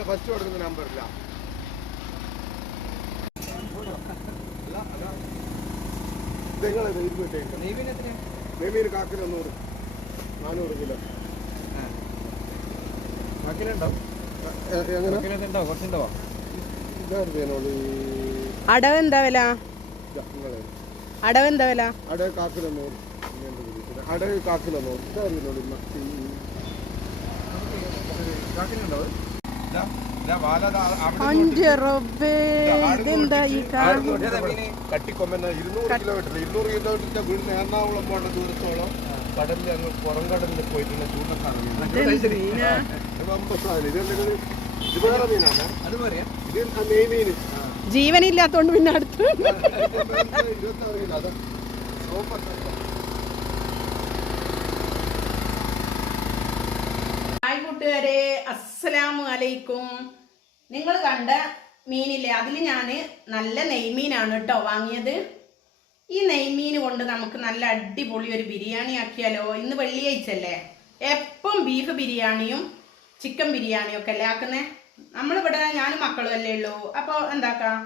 നേരത്തെ ഫസ്റ്റ് കൊടുക്കുന്ന നമ്പറില്ല ഇല്ല. നെയ്മീൻ നാനൂറ് കിലോ. അടവ് എന്താ വില? അടവ് എന്താ വില? അട കാക്കിന് നൂറ് അടവ് പിടിക്കുന്നത്. അട ഇതാ മത്തി? അഞ്ച് റബ്ബേ ഇതെന്താ ഈ കട്ടിക്കൊമ്പന ഇരുന്നൂറ് കിലോമീറ്റർ ഇരുന്നൂറ് കിലോമീറ്ററിന്റെ വീടിന് എറണാകുളം പോകേണ്ട ദൂരത്തോളം കടലിൽ അങ്ങ് പുറം കടലിൽ പോയിട്ടുള്ള ചൂണ്ടക്കാണ് ജീവനില്ലാത്തോണ്ട് പിന്നെ അടുത്ത് സൂപ്പർ അസ്സലാമു അലൈക്കും. നിങ്ങൾ കണ്ട മീനില്ലേ അതിൽ ഞാൻ നല്ല നെയ്മീനാണ് കേട്ടോ വാങ്ങിയത്. ഈ നെയ്മീൻ കൊണ്ട് നമുക്ക് നല്ല അടിപൊളി ഒരു ബിരിയാണി ആക്കിയാലോ? ഇന്ന് വെള്ളിയാഴ്ച അല്ലേ എപ്പം ബീഫ് ബിരിയാണിയും ചിക്കൻ ബിരിയാണിയും ഒക്കെ അല്ലേ ആക്കുന്നേ? നമ്മളിവിടെ ഞാനും മക്കളും അല്ലേ ഉള്ളൂ. അപ്പോൾ എന്താക്കാം?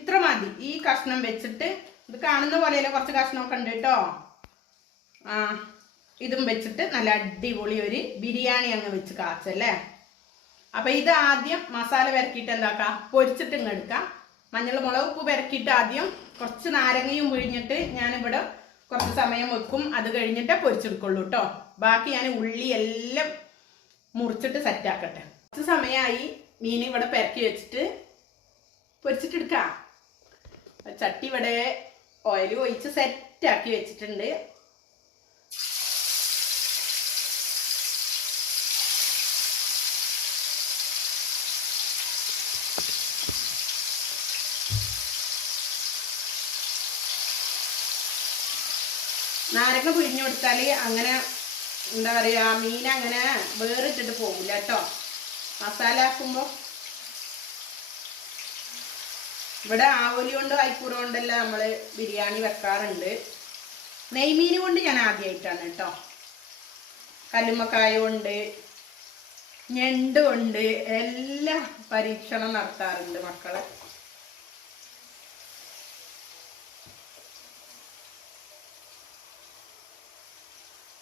ഇത്ര മതി. ഈ കഷ്ണം വെച്ചിട്ട് ഇത് കാണുന്ന പോലെയല്ലേ കുറച്ച് കഷ്ണമൊക്കെ ഉണ്ട് കേട്ടോ ആ ഇതും വെച്ചിട്ട് നല്ല അടിപൊളി ഒരു ബിരിയാണി അങ്ങ് വെച്ച് കാച്ചല്ലേ? അപ്പൊ ഇത് ആദ്യം മസാല പെരക്കിയിട്ട് എന്താക്കാം? പൊരിച്ചിട്ട് ഇങ്ങ് എടുക്കാം. മഞ്ഞൾ മുളക് ഉപ്പ് പെരക്കിയിട്ട് ആദ്യം കുറച്ച് നാരങ്ങയും പിഴിഞ്ഞിട്ട് ഞാനിവിടെ കുറച്ച് സമയം വെക്കും. അത് കഴിഞ്ഞിട്ട് പൊരിച്ചെടുക്കുള്ളൂ കേട്ടോ ബാക്കി ഞാൻ ഉള്ളി എല്ലാം മുറിച്ചിട്ട് സെറ്റാക്കട്ടെ കുറച്ച് സമയമായി മീൻ ഇവിടെ പെരക്കി വെച്ചിട്ട് പൊരിച്ചിട്ടെടുക്കാം ചട്ടി ഇവിടെ ഓയിൽ ഒഴിച്ച് സെറ്റാക്കി വെച്ചിട്ടുണ്ട്. നാരങ്ങ പിഴിഞ്ഞു കൊടുത്താൽ അങ്ങനെ എന്താ പറയുക മീൻ അങ്ങനെ വേറിട്ടിട്ട് പോകില്ല കേട്ടോ മസാല ആക്കുമ്പോൾ ഇവിടെ ആവലി കൊണ്ട് അയക്കൂറ കൊണ്ടെല്ലാം നമ്മൾ ബിരിയാണി വെക്കാറുണ്ട്. നെയ്മീൻ കൊണ്ട് ഞാൻ ആദ്യമായിട്ടാണ് കേട്ടോ കല്ലുമ്മക്കായ കൊണ്ട് ഞണ്ട് കൊണ്ട് എല്ലാം പരീക്ഷണം നടത്താറുണ്ട് മക്കളെ.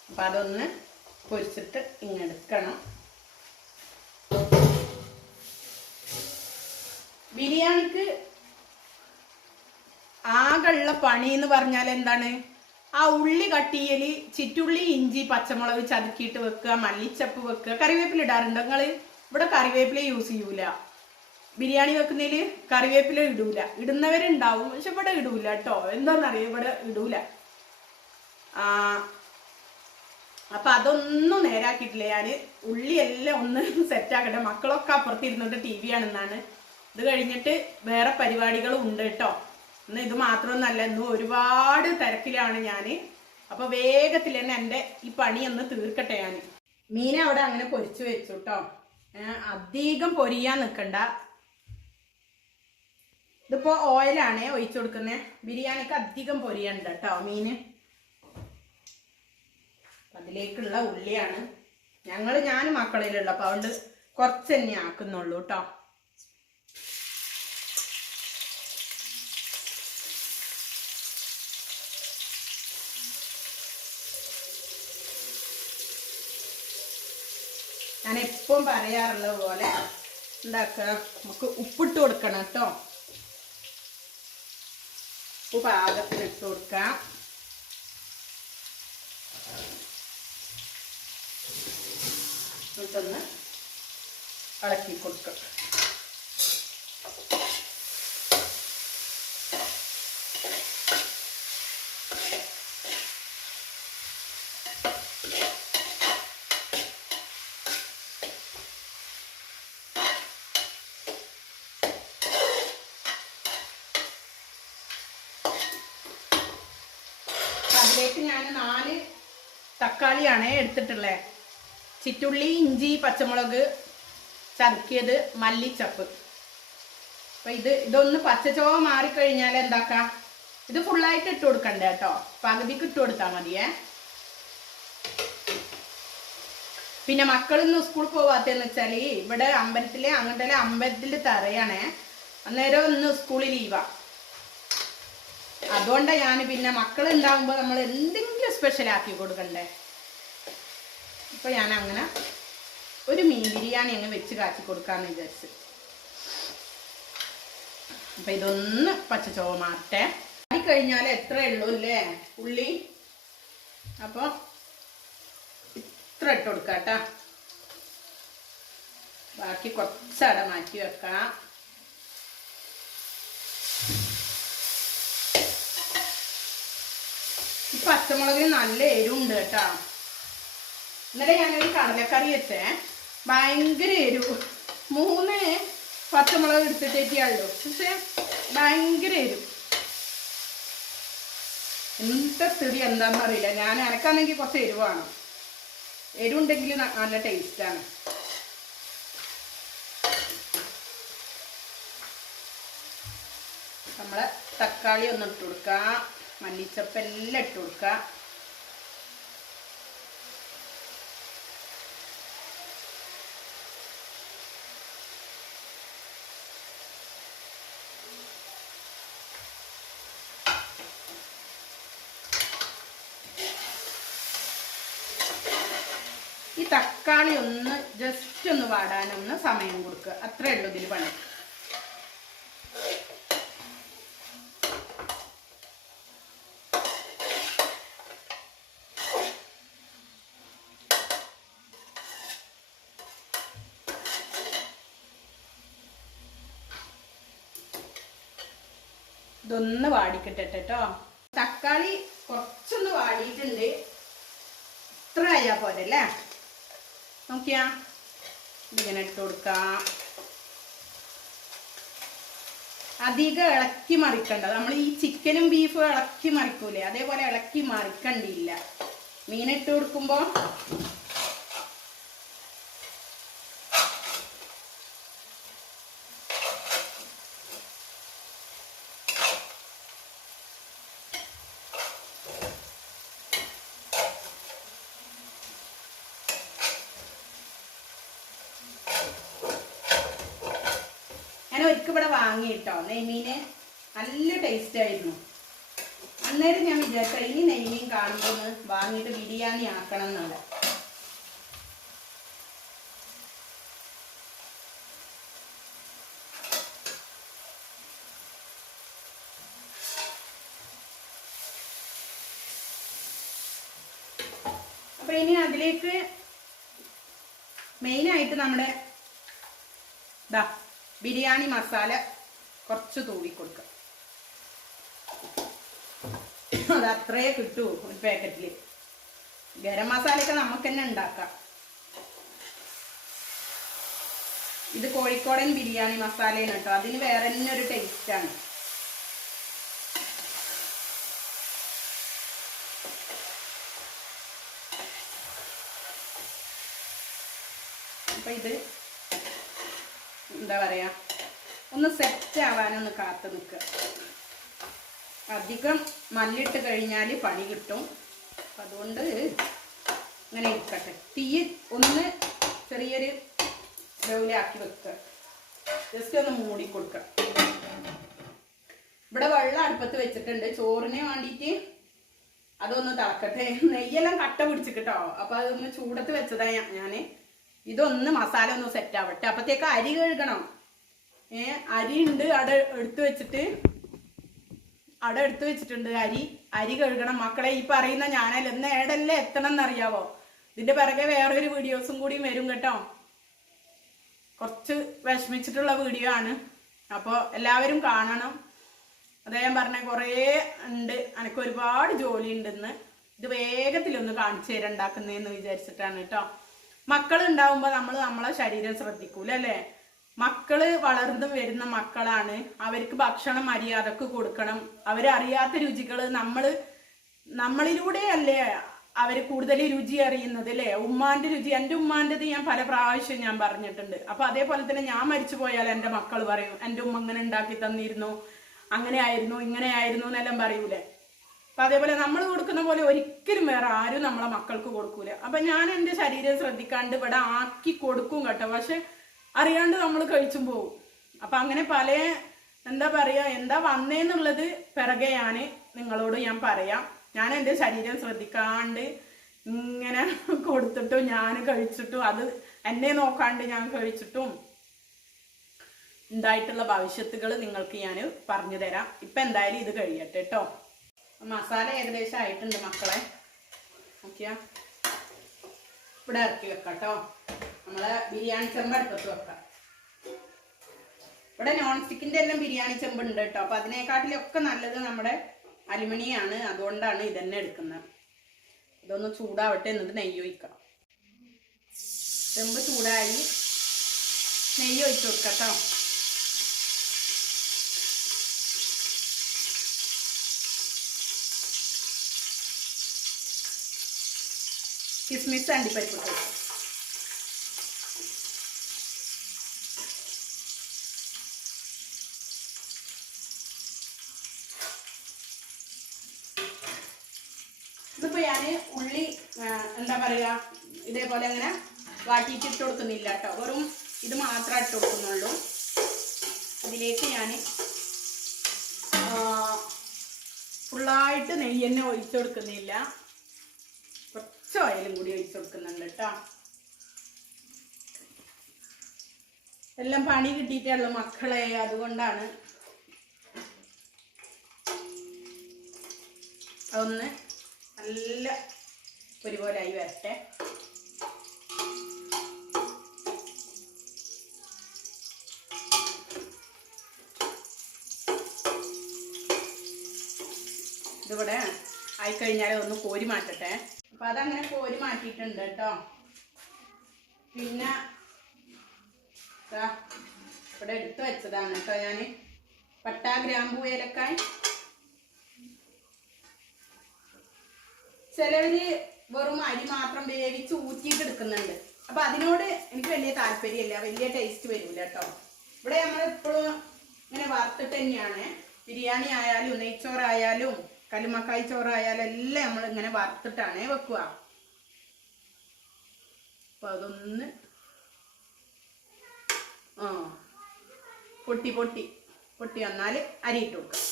അപ്പം അതൊന്ന് പൊരിച്ചിട്ട് ഇങ്ങെടുക്കണം ബിരിയാണിക്ക് ആകെയുള്ള പണി എന്ന് പറഞ്ഞാൽ എന്താണ്? ആ ഉള്ളി കട്ടിയൽ ചിറ്റുള്ളി ഇഞ്ചി പച്ചമുളക് ചതുക്കിയിട്ട് വെക്കുക മല്ലിച്ചപ്പ് വെക്കുക. കറിവേപ്പില ഇടാറുണ്ട് നിങ്ങൾ ഇവിടെ കറിവേപ്പില യൂസ് ചെയ്യൂല. ബിരിയാണി വെക്കുന്നതിൽ കറിവേപ്പില ഇടൂല. ഇടുന്നവരുണ്ടാവും പക്ഷെ ഇവിടെ ഇടൂല കേട്ടോ. എന്താണെന്നറിയാം ഇവിടെ ഇടൂല. അപ്പൊ അതൊന്നും നേരാക്കിയിട്ടില്ല. ഞാൻ ഉള്ളി എല്ലാം ഒന്ന് സെറ്റാക്കട്ടെ മക്കളൊക്കെ അപ്പുറത്തിരുന്നിട്ട് ടി വി ആണെന്നാണ്. ഇത് കഴിഞ്ഞിട്ട് വേറെ പരിപാടികളും ഉണ്ട് കേട്ടോ. ഇന്ന് ഇത് മാത്രമൊന്നല്ല ഇന്ന് ഒരുപാട് തിരക്കിലാണ് ഞാൻ അപ്പൊ വേഗത്തിൽ തന്നെ എന്റെ ഈ പണി ഒന്ന് തീർക്കട്ടെ ഞാൻ മീൻ അവിടെ അങ്ങനെ പൊരിച്ചു വെച്ചു കേട്ടോ. അധികം പൊരിയാൻ നിൽക്കണ്ട ഇതിപ്പോ ഓയിലാണേ ഒഴിച്ചു കൊടുക്കുന്നത് ബിരിയാണിക്ക് അധികം പൊരിയണ്ട കേട്ടോ മീന്. അതിലേക്കുള്ള ഉള്ളിയാണ് ഞങ്ങൾ ഞാൻ മക്കളിലുള്ള അപ്പം അതുകൊണ്ട് കുറച്ച് തന്നെ ആക്കുന്നുള്ളൂ കേട്ടോ ഞാൻ എപ്പം പറയാറുള്ള പോലെ എന്താക്കുക? നമുക്ക് ഉപ്പിട്ട് കൊടുക്കണം കേട്ടോ ഉപ്പ് പാകത്തിന് ഇട്ട് കൊടുക്കാം. എന്നിട്ടൊന്ന് ഇളക്കി കൊടുക്കുക. അതിലേക്ക് ഞാൻ നാല് തക്കാളിയാണ് എടുത്തിട്ടുള്ളത് ചിറ്റുള്ളി ഇഞ്ചി പച്ചമുളക് ചതുക്കിയത് മല്ലിച്ചപ്പ്. അപ്പൊ ഇത് ഇതൊന്ന് പച്ചച്ചോവ മാറിക്കഴിഞ്ഞാൽ എന്താക്കാം? ഇത് ഫുള്ളായിട്ട് ഇട്ട് കൊടുക്കണ്ട കേട്ടോ? പകുതിക്ക് ഇട്ട് കൊടുത്താൽ മതിയേ. പിന്നെ മക്കളൊന്നും സ്കൂളിൽ പോവാത്തെന്ന് വെച്ചാൽ ഇവിടെ അമ്പലത്തിൽ അങ്ങനത്തെ അമ്പലത്തിൽ തറയാണേ. അന്നേരം ഒന്ന് സ്കൂളിൽ ലീവാ അതുകൊണ്ടാണ് ഞാൻ പിന്നെ മക്കൾ ഉണ്ടാകുമ്പോൾ നമ്മൾ എന്തെങ്കിലും സ്പെഷ്യൽ ആക്കി കൊടുക്കണ്ടേ? ഇപ്പൊ ഞാൻ അങ്ങനെ ഒരു മീൻ ബിരിയാണി അങ്ങ് വെച്ച് കാച്ചി കൊടുക്കാമെന്ന് വിചാരിച്ചു. അപ്പം ഇതൊന്ന് പച്ചച്ചോവ മാറട്ടെ. അടി കഴിഞ്ഞാൽ എത്ര ഉള്ളൂ അല്ലേ ഉള്ളി. അപ്പോൾ ഇത്ര ഇട്ട് കൊടുക്കാട്ടാ ബാക്കി കുറച്ചട മാറ്റി വെക്കാം പച്ചമുളകിന് നല്ല എരിവുണ്ട് കേട്ടാ. ഇന്നലെ ഞാനൊരു കടലക്കറി വെച്ചേ ഭയങ്കര എരിവ്. മൂന്ന് പച്ചമുളക് എടുത്തിട്ടേക്കാണല്ലോ പക്ഷെ ഭയങ്കര എരിവ്. എന്ത സ്ഥിതി എന്താണെന്ന് അറിയില്ല. ഞാൻ എനക്കാണെങ്കിൽ കുറച്ച് എരിവാണ് എരിവുണ്ടെങ്കിൽ നല്ല ടേസ്റ്റാണ് നമ്മളെ തക്കാളി ഒന്ന് ഇട്ട് കൊടുക്കാം. മല്ലിച്ചപ്പ് എല്ലാം ഇട്ട് ഈ തക്കാളി ഒന്ന് ജസ്റ്റ് ഒന്ന് വാടാനൊന്ന് സമയം കൊടുക്കുക. അത്രേ ഉള്ളൂ ഇതിൽ പണി. ഇതൊന്ന് വാടിക്കിട്ടെ കേട്ടോ തക്കാളി കുറച്ചൊന്ന് വാടിയിട്ടുണ്ട്. ഇത്ര ആയാൽ പോരല്ലേ? നോക്കിയാ. ഇതിങ്ങനെ ഇട്ട് കൊടുക്കാം. അധികം ഇളക്കി മറിക്കണ്ട. നമ്മൾ ഈ ചിക്കനും ബീഫും ഇളക്കി മറിക്കൂലേ? അതേപോലെ ഇളക്കി മറിക്കണ്ടില്ല. മീനിട്ട് കൊടുക്കുമ്പോ ഒരിക്കൽ ഇവിടെ വാങ്ങി കേട്ടോ നെയ്മീന്? നല്ല ടേസ്റ്റ് ആയിരുന്നു. അന്നേരം ഞാൻ വിചാരിച്ച ഇനി നെയ്മീൻ കാണുമ്പോൾ ഒന്ന് വാങ്ങിയിട്ട് ബിരിയാണി ആക്കണം എന്നുള്ള അപ്പൊ ഇനി അതിലേക്ക് മെയിനായിട്ട് നമ്മുടെ ദാ ബിരിയാണി മസാല കുറച്ച് തൂവി കൊടുക്കുക. അത് അത്രേ കിട്ടൂ ഒരു പാക്കറ്റിൽ ഗരം മസാലയൊക്കെ നമുക്ക് തന്നെ ഉണ്ടാക്കാം. ഇത് കോഴിക്കോടൻ ബിരിയാണി മസാലയാണ് കേട്ടോ. അതിന് വേറെ തന്നെ ഒരു ടേസ്റ്റാണ് അപ്പൊ ഇത് എന്താ പറയാ ഒന്ന് സെറ്റ് ആവാനൊന്ന് കാത്തു നിൽക്കുക അധികം മല്ലിട്ട് കഴിഞ്ഞാൽ പണി കിട്ടും. അതുകൊണ്ട് ഇങ്ങനെ ഇരിക്കട്ടെ. തീ ഒന്ന് ചെറിയൊരു വേവിലാക്കി വെക്കുക ജസ്റ്റ് ഒന്ന് മൂടി കൊടുക്കുക ഇവിടെ വെള്ളം അടുപ്പത്ത് വെച്ചിട്ടുണ്ട്. ചോറിന് വേണ്ടിയിട്ട് അതൊന്ന് തിളക്കട്ടെ. നെയ്യെല്ലാം കട്ട പിടിച്ചിട്ടോ അപ്പൊ അതൊന്ന് ചൂടത്ത് വെച്ചതാ ഞാൻ- ഇതൊന്ന് മസാല ഒന്ന് സെറ്റ് ആവട്ടെ. അപ്പത്തേക്ക് അരി കഴുകണം. ഏ അരി ഉണ്ട് അവിടെ എടുത്തു വെച്ചിട്ട് അവിടെ എടുത്തു വെച്ചിട്ടുണ്ട് അരി. അരി കഴുകണം. മക്കളെ ഈ പറയുന്ന ഞാനല്ല ഇന്ന് ഏടല്ലേ എത്തണം എന്നറിയാവോ ഇതിന്റെ പിറകെ വേറൊരു വീഡിയോസും കൂടി വരും കേട്ടോ. കുറച്ച് വിഷമിച്ചിട്ടുള്ള വീഡിയോ ആണ്. അപ്പോൾ എല്ലാവരും കാണണം. അതേ ഞാൻ പറഞ്ഞ കുറേ ഉണ്ട്. എനിക്ക് ഒരുപാട് ജോലി ഉണ്ടെന്ന്. ഇത് വേഗത്തിലൊന്ന് കാണിച്ചു തരാം ഉണ്ടാക്കുന്നതെന്ന് വിചാരിച്ചിട്ടാണ് കേട്ടോ. മക്കൾ ഉണ്ടാവുമ്പോൾ നമ്മൾ നമ്മളെ ശരീരം ശ്രദ്ധിക്കൂല അല്ലേ മക്കൾ വളർന്നു വരുന്ന മക്കളാണ്. അവർക്ക് ഭക്ഷണം മര്യാദയ്ക്ക് കൊടുക്കണം. അവരറിയാത്ത രുചികൾ നമ്മൾ നമ്മളിലൂടെ അല്ലേ അവർ കൂടുതൽ രുചി അറിയുന്നത് അല്ലേ ഉമ്മാന്റെ രുചി എന്റെ ഉമ്മാന്റെത് ഞാൻ പല പ്രാവശ്യം ഞാൻ പറഞ്ഞിട്ടുണ്ട്. അപ്പൊ അതേപോലെ തന്നെ ഞാൻ മരിച്ചു പോയാൽ എന്റെ മക്കൾ പറയും എന്റെ ഉമ്മ ഇങ്ങനെ ഉണ്ടാക്കി തന്നിരുന്നു അങ്ങനെ ആയിരുന്നു ഇങ്ങനെ ആയിരുന്നു എന്നെല്ലാം പറയൂലേ? അപ്പൊ അതേപോലെ നമ്മൾ കൊടുക്കുന്ന പോലെ ഒരിക്കലും വേറെ ആരും നമ്മളെ മക്കൾക്ക് കൊടുക്കൂല. അപ്പൊ ഞാൻ എന്റെ ശരീരം ശ്രദ്ധിക്കാണ്ട് ഇവിടെ ആക്കി കൊടുക്കും കേട്ടോ. പക്ഷെ അറിയാണ്ട് നമ്മൾ കഴിച്ചും പോകും അപ്പൊ അങ്ങനെ പല എന്താ പറയാ എന്താ വന്നേന്നുള്ളത് പിറകെ ഞാൻ നിങ്ങളോട് ഞാൻ പറയാം. ഞാൻ എന്റെ ശരീരം ശ്രദ്ധിക്കാണ്ട് ഇങ്ങനെ കൊടുത്തിട്ടും ഞാൻ കഴിച്ചിട്ടും അത് എന്നെ നോക്കാണ്ട് ഞാൻ കഴിച്ചിട്ടും ഉണ്ടായിട്ടുള്ള ഭവിഷ്യത്തുകൾ നിങ്ങൾക്ക് ഞാൻ പറഞ്ഞു തരാം. ഇപ്പം എന്തായാലും ഇത് കഴിയട്ടെ കേട്ടോ മസാല ഏകദേശം ആയിട്ടുണ്ട് മക്കളെ. നോക്കിയാ. ഇവിടെ ഇറക്കി വെക്കാം കേട്ടോ നമ്മളെ ബിരിയാണി ചെമ്പ് അടുപ്പത്ത് വെക്കാം. ഇവിടെ നോൺ സ്റ്റിക്കിന്റെ എല്ലാം ബിരിയാണി ചെമ്പുണ്ട് കേട്ടോ. അപ്പൊ അതിനെക്കാട്ടിലൊക്കെ നല്ലത് നമ്മുടെ അലുമിനിയാണ്. അതുകൊണ്ടാണ് ഇതന്നെ എടുക്കുന്നത്. ഇതൊന്ന് ചൂടാവട്ടെ എന്നിട്ട് നെയ്യ് ഒഴിക്കാം ചെമ്പ് ചൂടായി. നെയ്യ് ഒഴിച്ചു കൊടുക്കാം കേട്ടോ. കിസ്മിസ് അണ്ടിപ്പരിപ്പ് ഇട്ട് കൊടുക്കാം. ഇതിപ്പോ ഞാൻ ഉള്ളി എന്താ പറയുക ഇതേപോലെ അങ്ങനെ വാട്ടിയിട്ട് ഇട്ട് കൊടുക്കുന്നില്ല കേട്ടോ. വെറും ഇത് മാത്രമേ ഇട്ട് കൊടുക്കുന്നുള്ളൂ. അതിലേക്ക് ഞാൻ ഫുള്ളായിട്ട് നെയ്യ് തന്നെ ഒഴിച്ചു കൊടുക്കുന്നില്ല. കുറച്ച് ഓയിലും കൂടി ഒഴിച്ചു കൊടുക്കുന്നുണ്ട് കേട്ടോ. എല്ലാം പണി കിട്ടിയിട്ടുള്ള മക്കളെ അതുകൊണ്ടാണ്. അതൊന്ന് നല്ല ഒരുപോലായി വരട്ടെ. ഇതിവിടെ ആയിക്കഴിഞ്ഞാൽ ഒന്ന് കോരി മാറ്റട്ടെ. അപ്പൊ അതങ്ങനെ കോരി മാറ്റിയിട്ടുണ്ട് കേട്ടോ. പിന്നെ ഇവിടെ എടുത്തു വെച്ചതാണ് കേട്ടോ ഞാൻ പട്ടാ ഗ്രാമ്പൂ ഏലക്കായ്. ചിലവര് വെറും അരി മാത്രം വേവിച്ച് ഊറ്റിയിട്ട് എടുക്കുന്നുണ്ട്. അപ്പൊ അതിനോട് എനിക്ക് വലിയ താല്പര്യമില്ല. വലിയ ടേസ്റ്റ് വരില്ല കേട്ടോ. ഇവിടെ നമ്മൾ എപ്പോഴും ഇങ്ങനെ വറുത്തിട്ട് തന്നെയാണ്. ബിരിയാണി ആയാലും നെയ്ച്ചോറായാലും കല്ലുമക്കായി ചോറായാലും എല്ലാം നമ്മൾ ഇങ്ങനെ വറുത്തിട്ടാണേ വെക്കുക. അപ്പൊ അതൊന്ന് ആ പൊട്ടി പൊട്ടി പൊട്ടി വന്നാൽ അരിയിട്ട് കൊടുക്കാം.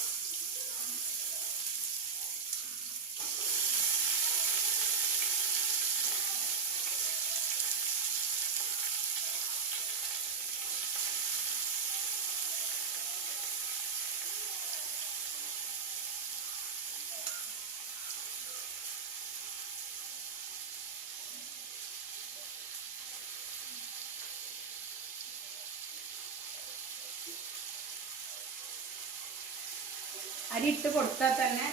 അരി ഇട്ട് കൊടുത്താൽ തന്നെ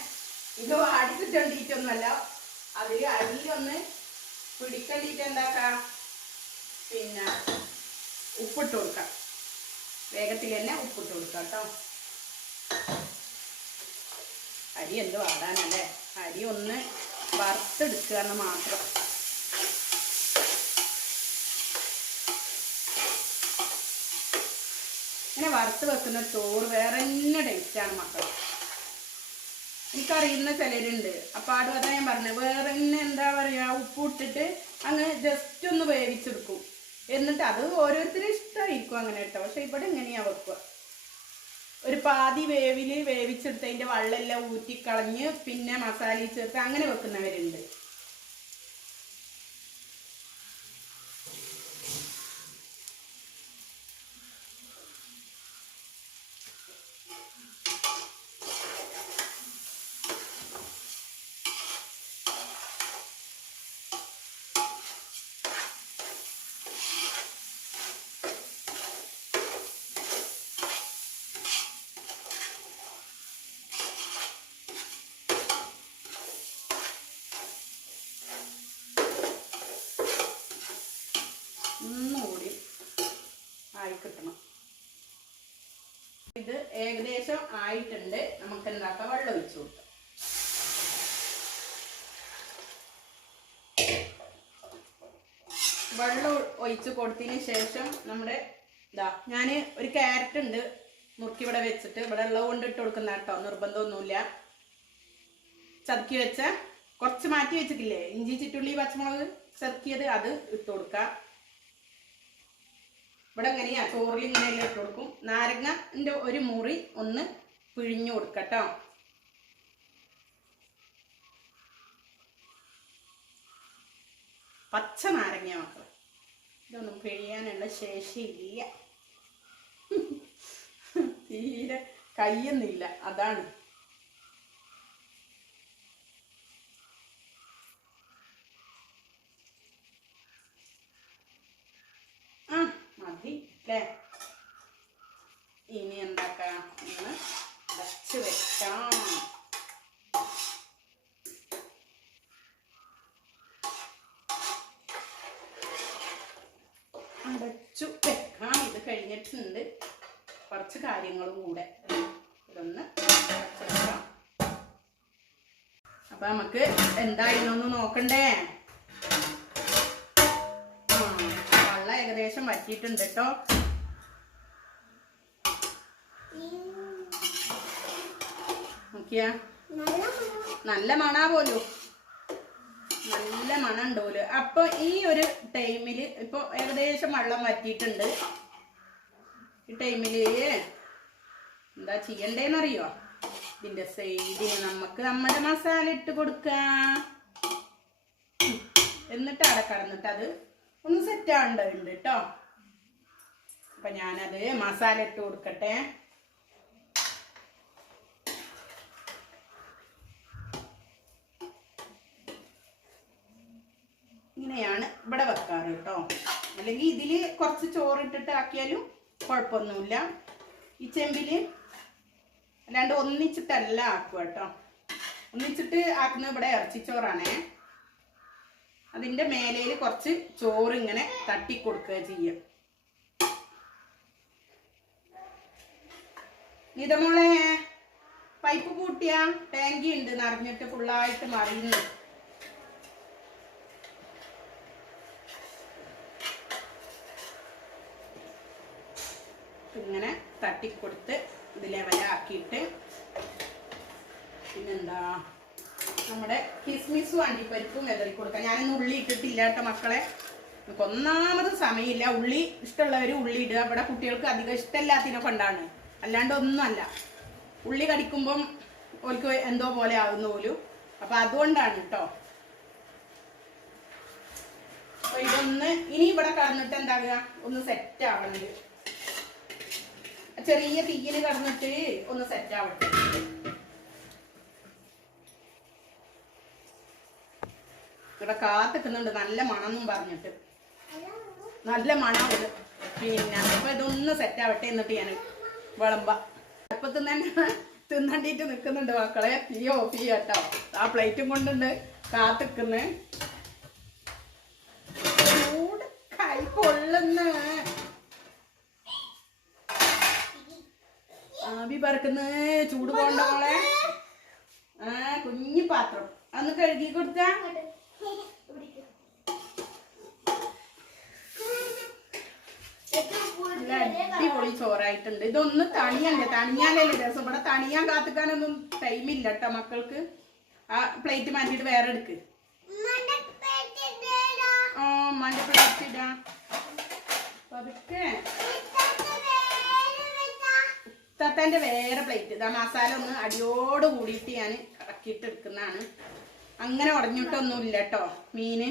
ഇത് വാടിച്ചിട്ടുണ്ടിട്ടൊന്നുമല്ല അതിൽ അരിയിലൊന്ന് പിടിക്കണ്ടിട്ട് എന്താക്കാം പിന്നെ ഉപ്പിട്ട് കൊടുക്കാം. വേഗത്തിൽ തന്നെ ഉപ്പിട്ട് കൊടുക്കാം കേട്ടോ. അരി എന്ത് വാടാനല്ലേ? അരി ഒന്ന് വറുത്തെടുക്കുക എന്ന് മാത്രം. ഇങ്ങനെ വറുത്ത് വെക്കുന്ന ചോറ് വേറെ തന്നെ ടേസ്റ്റാണ് മക്കൾ എനിക്കറിയുന്ന ചിലരുണ്ട്. അപ്പൊ അത് അതാ ഞാൻ പറഞ്ഞത് വേറെ തന്നെ എന്താ പറയാ ഉപ്പ് ഇട്ടിട്ട് അങ്ങ് ജസ്റ്റ് ഒന്ന് വേവിച്ചെടുക്കും. എന്നിട്ട് അത് ഓരോരുത്തരും ഇഷ്ടമായിരിക്കും അങ്ങനെ കേട്ടോ. പക്ഷെ ഇവിടെ എങ്ങനെയാണ് വെക്കുക. ഒരു പാതി വേവിൽ വേവിച്ചെടുത്തതിന്റെ വെള്ളമെല്ലാം ഊറ്റിക്കളഞ്ഞ് പിന്നെ മസാല ചേർത്ത് അങ്ങനെ വെക്കുന്നവരുണ്ട്. ഏകദേശം ആയിട്ടുണ്ട്. നമുക്ക് എന്താക്കാം വെള്ളം ഒഴിച്ചു കൊടുക്കാം. വെള്ളം ഒഴിച്ച് കൊടുത്തതിന് ശേഷം നമ്മുടെ ഇതാ ഞാൻ ഒരു ക്യാരറ്റ് ഉണ്ട് നുറുക്കി ഇവിടെ വെച്ചിട്ട്. ഇവിടെ ഉള്ളത് കൊണ്ട് ഇട്ട് കൊടുക്കുന്ന കേട്ടോ. നിർബന്ധമൊന്നുമില്ല. ചതുക്കി വെച്ച കുറച്ച് മാറ്റി വെച്ചിട്ടില്ലേ? ഇഞ്ചി ചിറ്റുള്ളി പച്ചമുളക് ചതുക്കിയത് അത് ഇട്ട് ഇവിടെ എങ്ങനെയാ ചോറിൽ ഇങ്ങനെ ഇട്ട് കൊടുക്കും. നാരങ്ങന്റെ ഒരു മുറി ഒന്ന് പിഴിഞ്ഞു കൊടുക്കട്ടോ. പച്ച നാരങ്ങ മക്കൾ ഇതൊന്നും പിഴിയാനുള്ള ശേഷിയില്ല. തീരെ കയ്യൊന്നില്ല അതാണ് ആ മതി അല്ലേ ഇനി എന്താക്കാം ഒന്ന് അടച്ച് വെക്കാം അടച്ചു വെക്കാം ഇത് കഴിഞ്ഞിട്ടുണ്ട് കുറച്ച് കാര്യങ്ങളും കൂടെ ഇതൊന്ന് അടച്ച് വെക്കാം അപ്പൊ നമുക്ക് എന്തായിരുന്നൊന്ന് നോക്കണ്ടേ? വെള്ളം ഏകദേശം വറ്റിയിട്ടുണ്ട് കേട്ടോ. നോക്കിയാ? നല്ല മണ പോലും. നല്ല മണം ഉണ്ട് പോലും അപ്പൊ ഈ ഒരു ടൈമിൽ ഇപ്പൊ ഏകദേശം വെള്ളം വറ്റിയിട്ടുണ്ട്. ഈ ടൈമിൽ എന്താ ചെയ്യണ്ടേന്നറിയോ? ഇതിന്റെ സൈഡിന് നമുക്ക് നമ്മുടെ മസാല ഇട്ട് കൊടുക്കാം. എന്നിട്ട് അവിടെ കടന്നിട്ട് അത് ഒന്ന് സെറ്റ് ആവേണ്ടതുണ്ട് കേട്ടോ അപ്പൊ ഞാനത് മസാല ഇട്ട് കൊടുക്കട്ടെ. ഇങ്ങനെയാണ് ഇവിടെ വെക്കാറ് കേട്ടോ അല്ലെങ്കിൽ ഇതിൽ കുറച്ച് ചോറിട്ടിട്ട് ആക്കിയാലും കുഴപ്പമൊന്നുമില്ല. ഈ ചെമ്പിൽ അല്ലാണ്ട് ഒന്നിച്ചിട്ടല്ല ആക്കുക കേട്ടോ. ഒന്നിച്ചിട്ട് ആക്കുന്നത് ഇവിടെ ഇറച്ചിച്ചോറാണേ. അതിന്റെ മേലയിൽ കുറച്ച് ചോറ് ഇങ്ങനെ തട്ടി കൊടുക്കുക ചെയ്യുക. നിതമോളെ പൈപ്പ് പൂട്ടിയ? ടാങ്കി ഉണ്ട് നിറഞ്ഞിട്ട് ഫുള്ളായിട്ട് മറിയുന്നു ഇങ്ങനെ തട്ടിക്കൊടുത്ത് ഇത് ലെവലാക്കിയിട്ട് പിന്നെന്താ? നമ്മുടെ കിസ്മിസും അണ്ടിപ്പരിപ്പും വെതറി കൊടുക്കാം ഞാനിന്ന് ഉള്ളി ഇട്ടിട്ടില്ല കേട്ടോ മക്കളെ. നമുക്ക് ഒന്നാമത് സമയമില്ല. ഉള്ളി ഇഷ്ടമുള്ളവർ ഉള്ളി ഇടുക. ഇവിടെ കുട്ടികൾക്ക് അധികം ഇഷ്ടമല്ലാത്തതിനൊക്കെ ഉണ്ടാണ് അല്ലാണ്ട് ഒന്നുമല്ല. ഉള്ളി കടിക്കുമ്പം ഓൽക്ക് എന്തോ പോലെ ആകുന്ന പോലും അപ്പൊ അതുകൊണ്ടാണ് കേട്ടോ അപ്പൊ ഇതൊന്ന് ഇനി ഇവിടെ കടന്നിട്ട് എന്താകുക ഒന്ന് സെറ്റ് ആവണത്. ചെറിയ തീയിൽ കടന്നിട്ട് ഒന്ന് സെറ്റ് ആവട്ടെ. ഇവിടെ കാത്തിക്കുന്നുണ്ട് നല്ല മണമെന്നും പറഞ്ഞിട്ട്. നല്ല മണമുണ്ട് പിന്നെ അപ്പൊ ഇതൊന്ന് സെറ്റ് ആവട്ടെ എന്നിട്ട് ഞാൻ വിളമ്പ. അപ്പൊ തന്നെ തിന്നണ്ടിട്ട് നിൽക്കുന്നുണ്ട് മക്കളെ. തീ ഓഫ് ചെയ്യാട്ടോ. ആ പ്ലേറ്റും കൊണ്ടുണ്ട്. കാത്തിക്കുന്നു. കൈ കൊള്ളുന്ന ആവി പറക്കുന്ന ചൂട് പോണ്ട മോളെ. ആ കുഞ്ഞു പാത്രം. അന്ന് കഴുകി കൊടുത്താ? അടിപൊളി ചോറായിട്ടുണ്ട്. ഇതൊന്ന് തണിയണ്ടേ? തണിയാനല്ലേ രസം. ഇവിടെ തണിയാൻ കാത്തുക്കാനൊന്നും ടൈമില്ല കേട്ടോ മക്കൾക്ക്. ആ പ്ലേറ്റ് മാറ്റിട്ട് വേറെ എടുക്ക്. ആ മഞ്ഞ പ്ലേറ്റ് ഇടാ. തത്തന്റെ വേറെ പ്ലേറ്റ് ഇതാ മസാല ഒന്ന് അടിയോട് കൂടിയിട്ട് ഞാൻ ഇറക്കിയിട്ട് എടുക്കുന്നതാണ് അങ്ങനെ ഉടഞ്ഞിട്ടൊന്നുമില്ല കേട്ടോ മീന്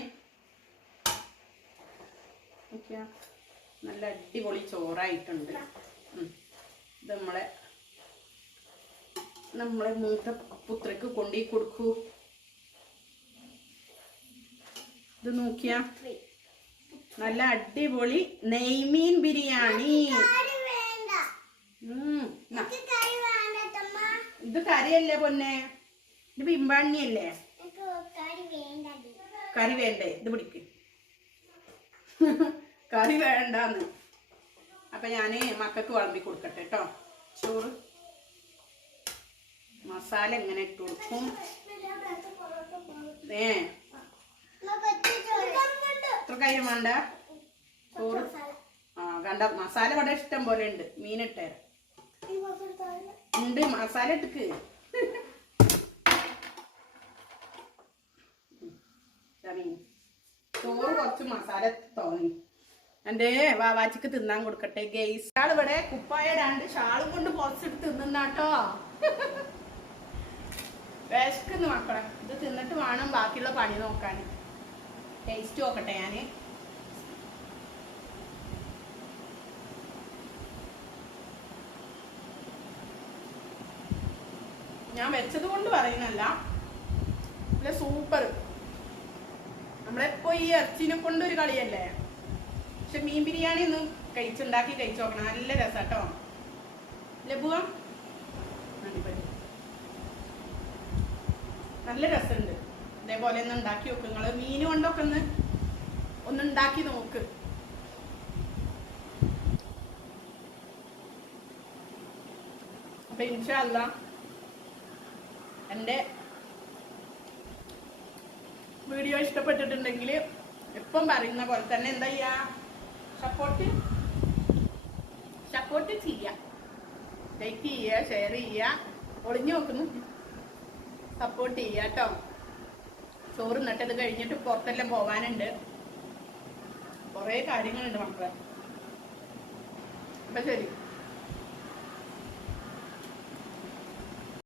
നല്ല അടിപൊളി ചോറായിട്ടുണ്ട്. ഇത് നമ്മളെ നമ്മളെ മൂത്ത പുത്രക്ക് കൊണ്ടു കൊടുക്കൂ. ഇത് നോക്കിയാ നല്ല അടിപൊളി നെയ്മീൻ ബിരിയാണി. ഇത് കറിയല്ലേ പൊന്നെ? ഇത് ബിംബാണിയല്ലേ? കറി വേണ്ടേ? ഇത് പിടിക്ക്. കറി വേണ്ടെന്ന്. അപ്പൊ ഞാൻ മക്കൾക്ക് വിളമ്പി കൊടുക്കട്ടെ കേട്ടോ ചോറ്. മസാല എങ്ങനെ ഇട്ട് കൊടുക്കും? ഏ. എത്ര കയ്യിൽ വേണ്ട. ചോറ്. ആ കണ്ട മസാല ഇവിടെ ഇഷ്ടം പോലെ ഉണ്ട്. മീനിട്ടേ ഉണ്ട് മസാല എടുക്ക് ചോറ് കുറച്ച് മസാല തോന്നി. എന്റെ വാവാച്ചിക്ക് തിന്നാൻ കൊടുക്കട്ടെ ഗെയ്സ് ഇവിടെ കുപ്പായ രണ്ട് ഷാളും കൊണ്ട് പൊറച്ചിട്ട് തിന്നാട്ടോ വിശക്കുന്നു മക്കളെ. ഇത് തിന്നിട്ട് വേണം ബാക്കിയുള്ള പണി നോക്കാൻ. ടേസ്റ്റ് നോക്കട്ടെ ഞാൻ ഞാൻ വെച്ചത് കൊണ്ട് പറയുന്നല്ല നല്ല സൂപ്പർ നമ്മളിപ്പോ ഈ ഇറച്ചിനെ കൊണ്ട് ഒരു കളിയല്ലേ? പക്ഷെ മീൻ ബിരിയാണി ഒന്ന് കഴിച്ചുണ്ടാക്കി കഴിച്ചു നോക്കണം. നല്ല രസാട്ടോ. ലഭുവ നല്ല രസമുണ്ട്. ഇതേപോലെ ഒന്ന് ഉണ്ടാക്കി നോക്ക്. നിങ്ങൾ മീൻ കൊണ്ടൊക്കെ ഒന്ന് ഒന്ന് ഉണ്ടാക്കി നോക്ക്. അപ്പൊ ഇൻഷല്ല എന്റെ വീഡിയോ ഇഷ്ടപ്പെട്ടിട്ടുണ്ടെങ്കിൽ ഇപ്പം പറയുന്ന പോലെ തന്നെ എന്താ ചെയ്യാ? സപ്പോർട്ട് സപ്പോർട്ട് ചെയ്യുക ലൈക്ക് ചെയ്യുക ഷെയർ ചെയ്യുക ഒളിഞ്ഞു നോക്കുന്നു. സപ്പോർട്ട് ചെയ്യുക കേട്ടോ ചോറ് നട്ടത് കഴിഞ്ഞിട്ട് പുറത്തെല്ലാം പോകാനുണ്ട്. കുറേ കാര്യങ്ങളുണ്ട് മക്കളെ. അപ്പൊ ശരി.